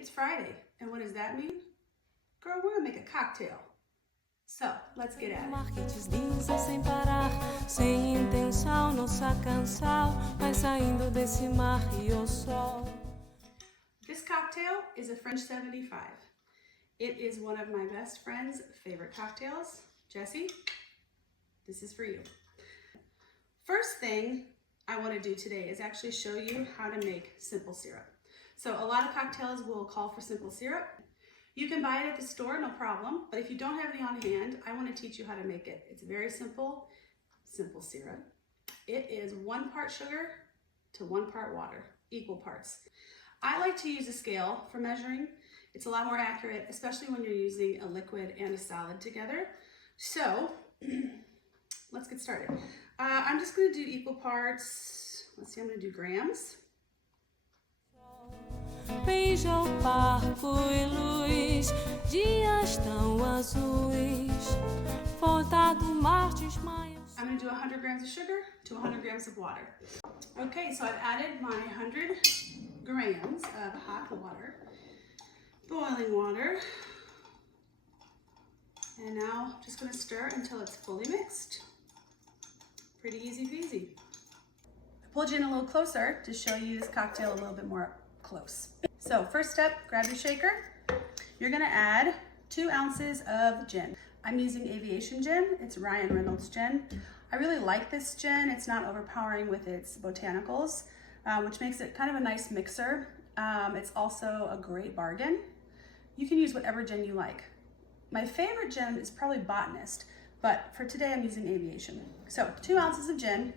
It's Friday, and what does that mean? Girl, we're gonna make a cocktail. So, let's get at it. Marketes dizem sem parar, sem intenção, nossa canção vai saindo desse mar e o sol. This cocktail is a French 75. It is one of my best friend's favorite cocktails. Jessie, this is for you. First thing I want to do today is actually show you how to make simple syrup. So a lot of cocktails will call for simple syrup. You can buy it at the store, no problem, but if you don't have any on hand, I want to teach you how to make it. It's very simple, simple syrup. It is 1 part sugar to 1 part water, equal parts. I like to use a scale for measuring. It's a lot more accurate, especially when you're using a liquid and a solid together. So let's get started. I'm just going to do equal parts. Let's see, I'm going to do grams. Beija o barco e luz, dias tão azuis, volta do mar desmaia. I'm going to do 100 grams of sugar to 100 grams of water. Okay, so I've added my 100 grams of hot water, boiling water. And now I'm just going to stir until it's fully mixed. Pretty easy peasy. I pulled you in a little closer to show you this cocktail a little bit more close. So first step, grab your shaker. You're gonna add 2 ounces of gin. I'm using Aviation Gin. It's Ryan Reynolds gin. I really like this gin. It's not overpowering with its botanicals, which makes it kind of a nice mixer. It's also a great bargain. You can use whatever gin you like. My favorite gin is probably Botanist, but for today I'm using Aviation. So 2 ounces of gin.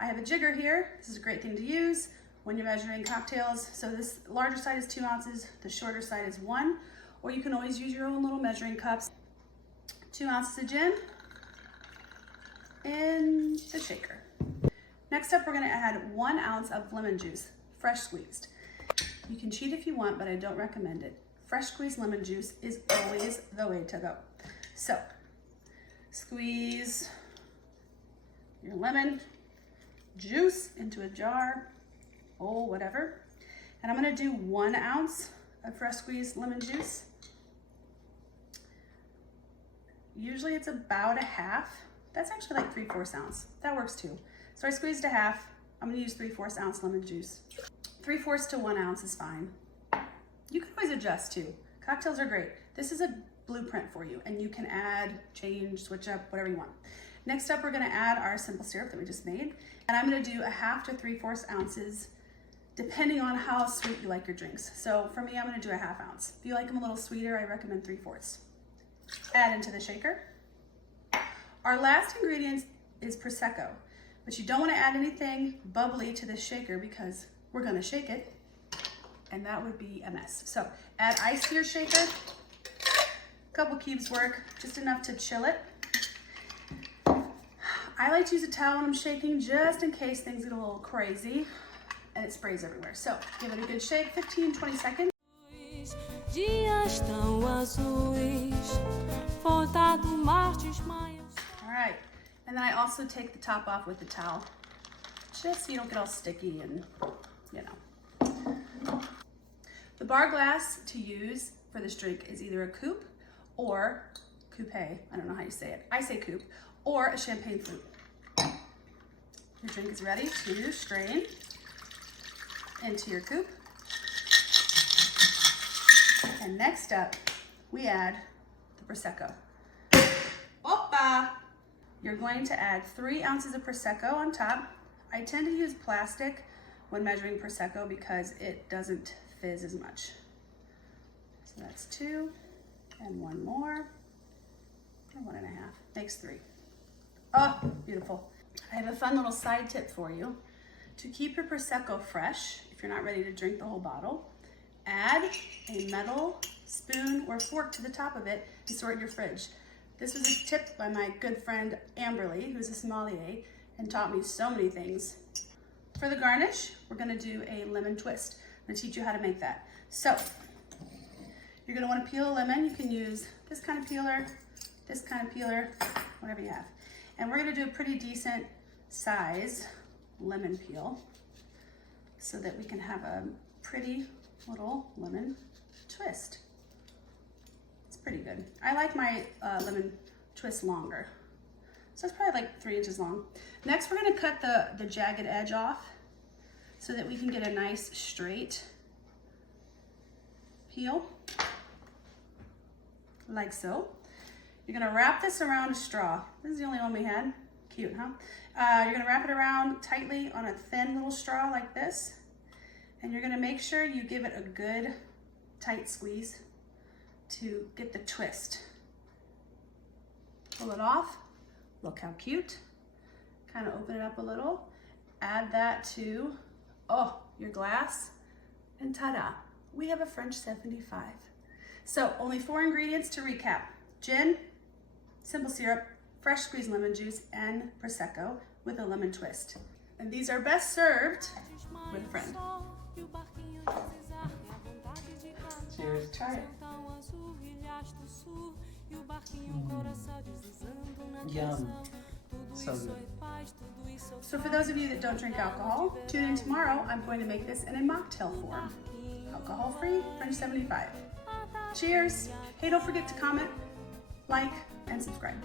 I have a jigger here. This is a great thing to use when you're measuring cocktails. So this larger side is 2 ounces, the shorter side is 1, or you can always use your own little measuring cups. 2 ounces of gin in the shaker. Next up, we're gonna add 1 ounce of lemon juice, fresh squeezed. You can cheat if you want, but I don't recommend it. Fresh squeezed lemon juice is always the way to go. So squeeze your lemon juice into a jar, whatever. And I'm gonna do 1 ounce of fresh squeezed lemon juice. Usually it's about a half. That's actually like 3/4 ounce. That works too. So I squeezed a half. I'm gonna use 3/4 ounce lemon juice. 3/4 to 1 ounce is fine. You can always adjust too. Cocktails are great. This is a blueprint for you, and you can add, change, switch up, whatever you want. Next up, we're gonna add our simple syrup that we just made. And I'm gonna do a half to 3/4 ounces depending on how sweet you like your drinks. So for me, I'm gonna do a half ounce. If you like them a little sweeter, I recommend 3/4. Add into the shaker. Our last ingredient is Prosecco, but you don't wanna add anything bubbly to the shaker because we're gonna shake it, and that would be a mess. So add ice to your shaker. A couple cubes work, just enough to chill it. I like to use a towel when I'm shaking just in case things get a little crazy and it sprays everywhere. So give it a good shake, 15-20 seconds. Dias tão azuis, volta do mar desmaia. All right, and then I also take the top off with the towel, just so you don't get all sticky and, you know. The bar glass to use for this drink is either a coupe or coupe, I don't know how you say it. I say coupe, or a champagne flute. Your drink is ready to strain into your coupe. And next up, we add the Prosecco. Oppa! You're going to add 3 ounces of Prosecco on top. I tend to use plastic when measuring Prosecco because it doesn't fizz as much. So that's 2, and 1 more, and 1.5, makes 3. Oh, beautiful. I have a fun little side tip for you. To keep your Prosecco fresh, if you're not ready to drink the whole bottle, add a metal spoon or fork to the top of it and store it in your fridge. This was a tip by my good friend Amberly, who's a sommelier and taught me so many things. For the garnish, we're gonna do a lemon twist. I'm gonna teach you how to make that. So, you're gonna wanna peel a lemon. You can use this kind of peeler, whatever you have. And we're gonna do a pretty decent size lemon peel so that we can have a pretty little lemon twist. It's pretty good. I like my lemon twist longer. So it's probably like 3 inches long. Next, we're gonna cut the jagged edge off so that we can get a nice straight peel, like so. You're gonna wrap this around a straw. This is the only one we had. Cute, huh? You're gonna wrap it around tightly on a thin little straw like this. And you're gonna make sure you give it a good tight squeeze to get the twist. Pull it off. Look how cute. Kind of open it up a little. Add that to, your glass. And ta-da, we have a French 75. So only 4 ingredients to recap. Gin, simple syrup, fresh squeezed lemon juice, and Prosecco with a lemon twist. And these are best served with a friend. Cheers. Try it. Yum. So good. So for those of you that don't drink alcohol, tune in tomorrow. I'm going to make this in a mocktail form. Alcohol-free, French 75. Cheers. Hey, don't forget to comment, like, and subscribe.